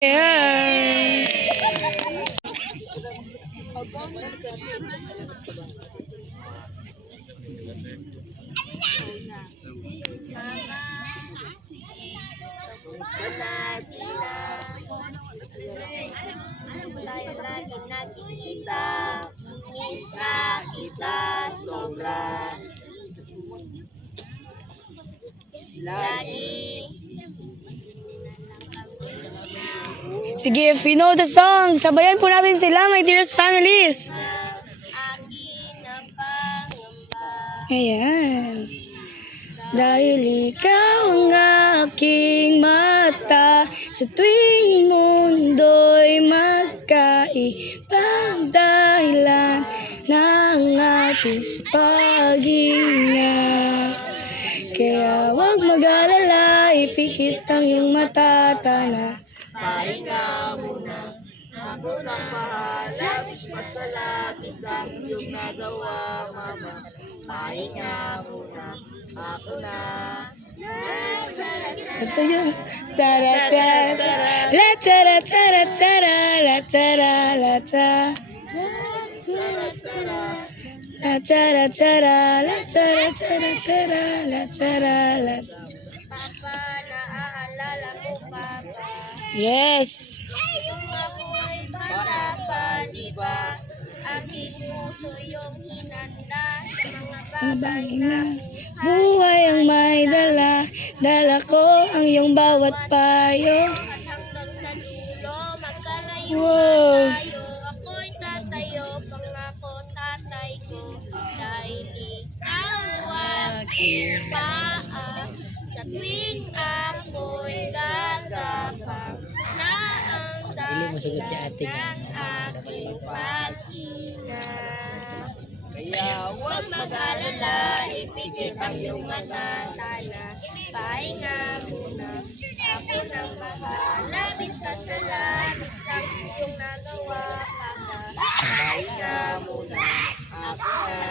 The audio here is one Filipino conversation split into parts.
Ayan. Tayo lagi nakikita, miss na kita sobra. Lagi. Sige, if you know the song, sabayan po natin sila, my dearest families. Akin na pangamba. Ayan. Dahil ikaw ang aking mata, sa tuwing mundo'y magkaibang dahilan ng ating pag-ingat. Kaya huwag mag-alala, ipikit ang iyong mata, tana. Pahinga muna, ako nang mahal. Labis pa sa labis ang iyong nagawa, mama. Pahinga muna, ako na. Ito yun. Tara-tara, la-tara-tara-tara, la-tara-la-ta. La-tara-tara, la-tara-tara-tara, la-tara-la-ta. Papa, naaalala mo, Papa. Yes. Yung ako'y bata pa, di ba? Aking puso yung hinanda sa mga bagay na Buhay ang may dala, dala ko ang iyong bawat payo. at hanggang sa dulo, magkalayo Wow. tayo. Ako'y tatayo, pangako tatay ko, dahil ikaw aking paa. Sa tuwing ako'y gagapang, na ang dahilan ng aking pag-ingat. Kaya huwag mag-alala, ipikit ang iyong mata, tana. Pahinga muna, ako nang mahal. Labis pa sa labis ang iyong nagawa, Papa. Pahinga muna, ako na.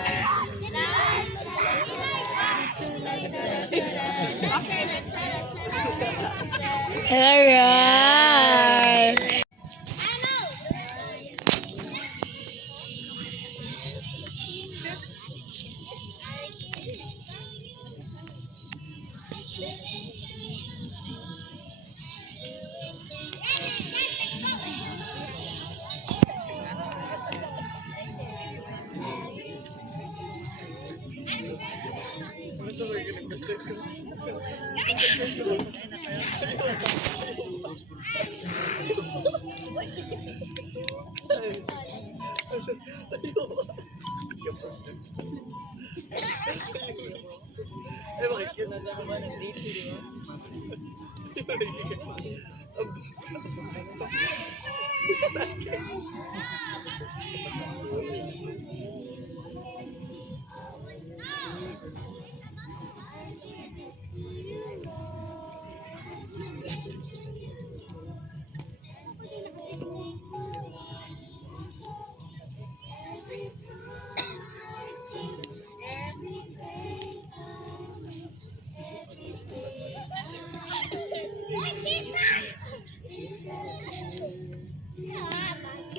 Alright.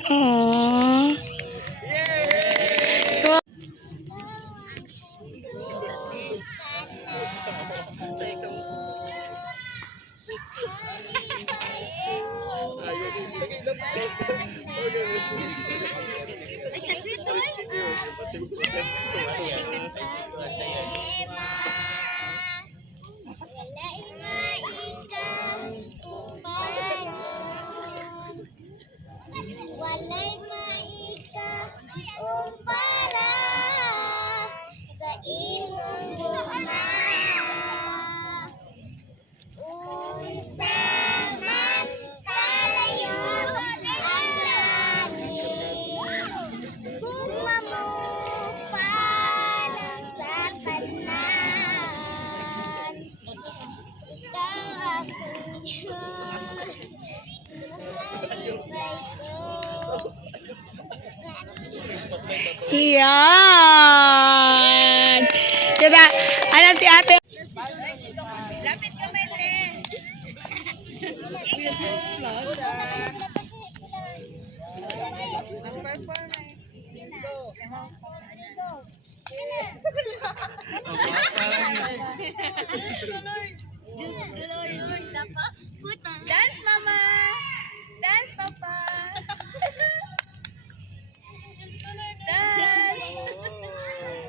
Aww. Walay maika para sa imong bunga. Unsa man kalayo ang langit, gugma mo para sa tanan. Ikaw akong Diyos, Yan. Diba? Ano si ate? Lapit ka, Mel.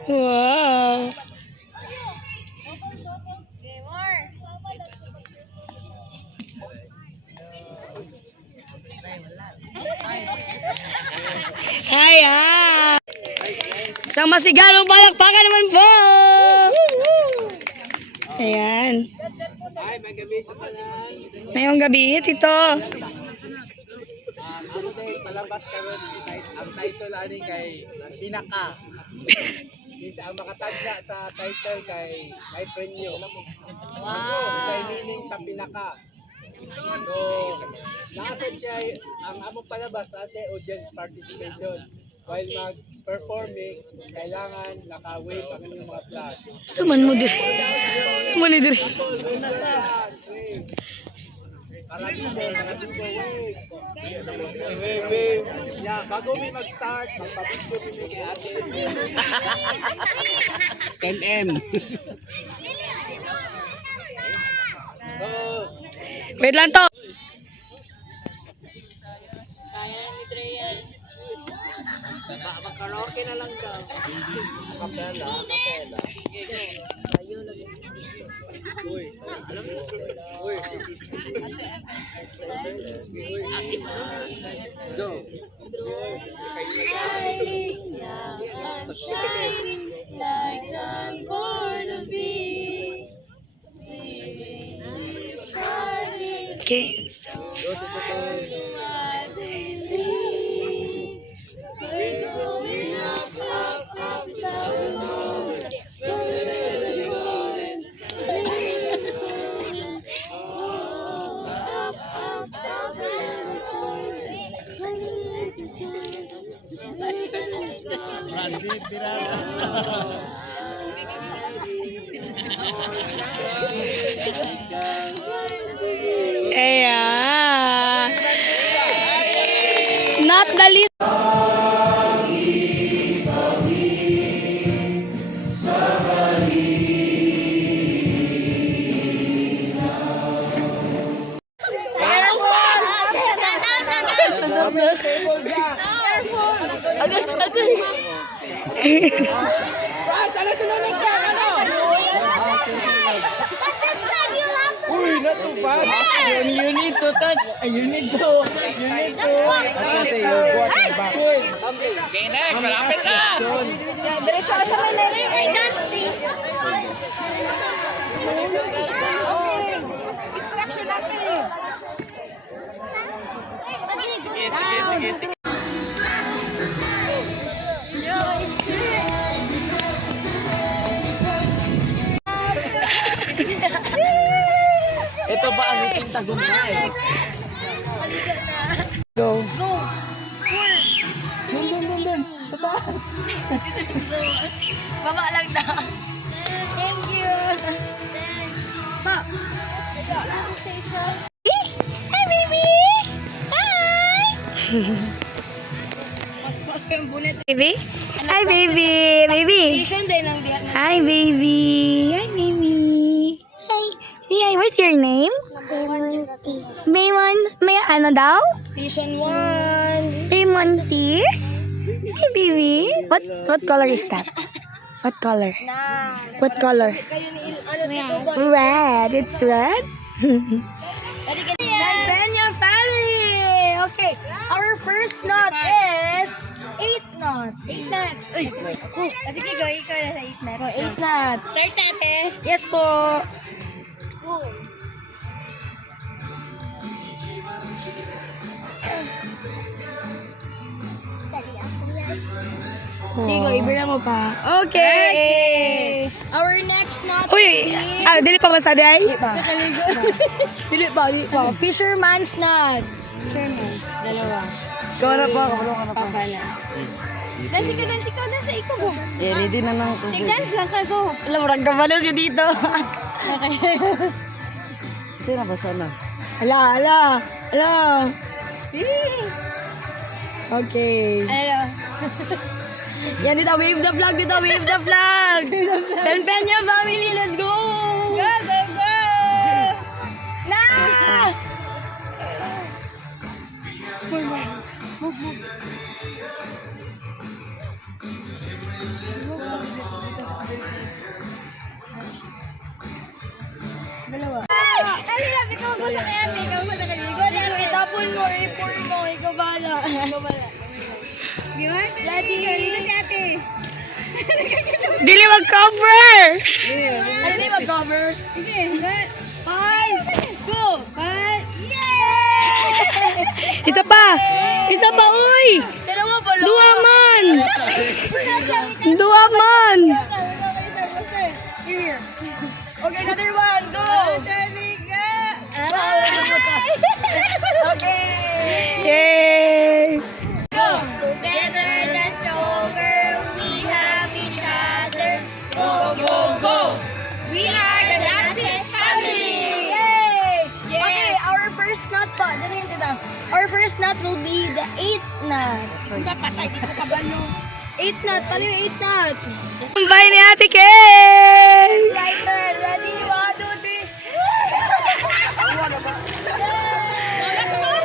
Wow. Ayan. Sa masigarong palakpakan naman po. Ayan. Ngayong gabi, Tito. Ano tayo palabas karon ang title ani kay Pinaka. Minsan ang makatagda sa title kay Premyo. Wow. Sa meaning sa Pinaka. So, nasa siya ang among palabas sa audience participation. While mag-performing, kailangan naka-wave ang inyong mga flag. Saman mo diri. Saman ni diri. Para dito, wave. Wave. Yeah, bago may mag-start, magpapicture kami kay ate. 10M. Wait lang to. Karaoke na lang daw. Kapela. Uy. Alam mo? Uy. Go. Okay. Ayan. Not the least. Uy, not too fast. You need to touch. You need to. Okay, you go at the back. Okay, next. Malapit na. Diretso ka sa may level. I don't see. Instruction natin. Sige. Ito ba ang iting tagumpay? Go. Dun. Sa taas. Baba lang daw. Thank you. Hi, baby. Hi. Baby? Hi, baby. Baby. Hi, baby. Hi, baby. Hi. Hi, what's your name? Maymon. May ano daw? Station 1. Maymon Tears? Hi, baby. What color is that? What color? What color? Red. It's red? Penya family. Okay, our first knot is 8 knot. 8 knot. Sige, go. Ikaw na sa 8 knot. 8 knot. Start natin. Yes po. Sige, ibira mo pa. Okay. Our next knot Uy, is... dili pa masabi ay? Dili pa. Fisherman's knot. Fisherman. Dalawa. Ikaw na po. Papa na. Dance ka. Ikaw go. Ready na lang. Dance lang ka go. Alam mo, rangga pala si dito. Okay. Sino ba sana? Ala. Okay. Ano? Yan, dito, wave the flag. Pen-pen niya, family, let's go! Go! Na! sa kaya, ikaw mo nakaligo. Itapon mo, i-pour mo, ikaw bala. Yun? Daddy, ligo si ate. Dili mag-cover! Ano di mag-cover? Sige, 5, 2, 1, yay! Isa pa! Isa pa, uy! Dalawa pa lang. Dua man! Dua man! Here. Okay, another one. Go. Okay. Yay! Together the stronger we have each other. Go, go, go. We are the Naxis family. Yay! Yes. Okay, our first nut pa. Our first nut will be the 8th nut. Patay ko kabalo. 8th nut. Paano yung 8th nut? Kumbay ni Ate Kay! Lighter. Ready? 1, 2,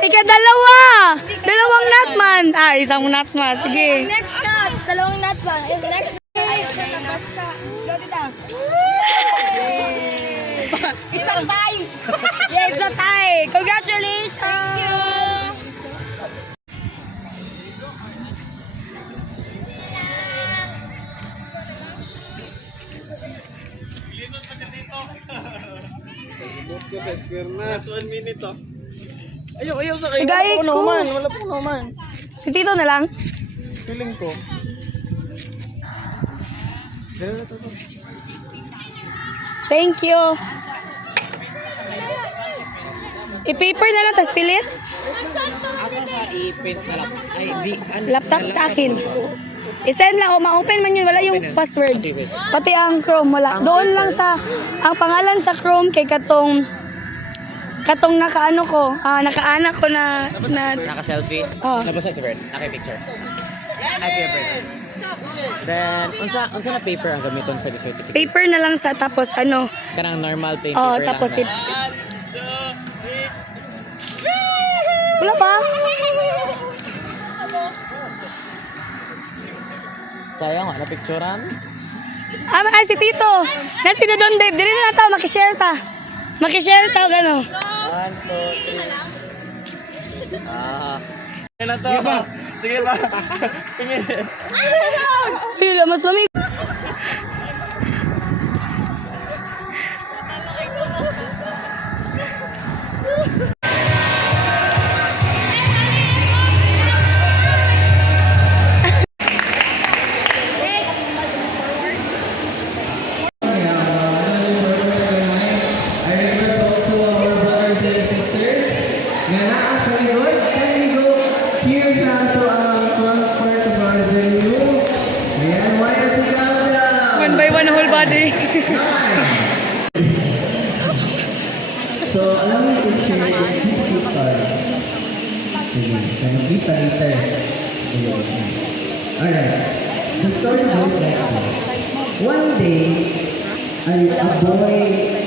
3. Ika-dalawa! Dalawang nutman! Ah, isang nutman. Sige. Next nut. Dalawang nut pa. And next nut. Basta. Go, tita. It's a tie. Yeah, it's a tie. Congratulations. Thank you. Last 1 minute oh. Ayaw sa kayo. Tagay ko. Wala po naman. Si Tito na lang. Feeling ko. Thank you. I-paper na lang, tas pilit. Asa sa i-print na lang? Ay, di. Laptop sa akin. I-send lang o ma-open man yun. Wala yung password. Pati ang Chrome. Wala. Doon lang sa, ang pangalan sa Chrome kay katong nakaano ko, nakaanak ko na Naka-selfie? Oh. Nabasa si Bert? Naka-picture? Ay, Bert. Then, unsa na paper ang gamiton for the certificate? paper na lang sa tapos ano. Kanang normal paper Oh, lang tapos na. Wala pa? Sayang, na picturean. Ay, si Tito. Nasi na doon, Dave. Dili na tao, makishare ta. Makishare ta, gano. 1, 2, 3. Kaya na to. Sige ba? Tingin. Hila, mas lamig. I request also our brothers and sisters na naa sa likod. Can we go here sa ato ang front part of our venue? Ayan, why si Carla? One by one, whole body. So, allow me to share this beautiful story. Sige, can you please later? Alright, the story goes like this. One day, a boy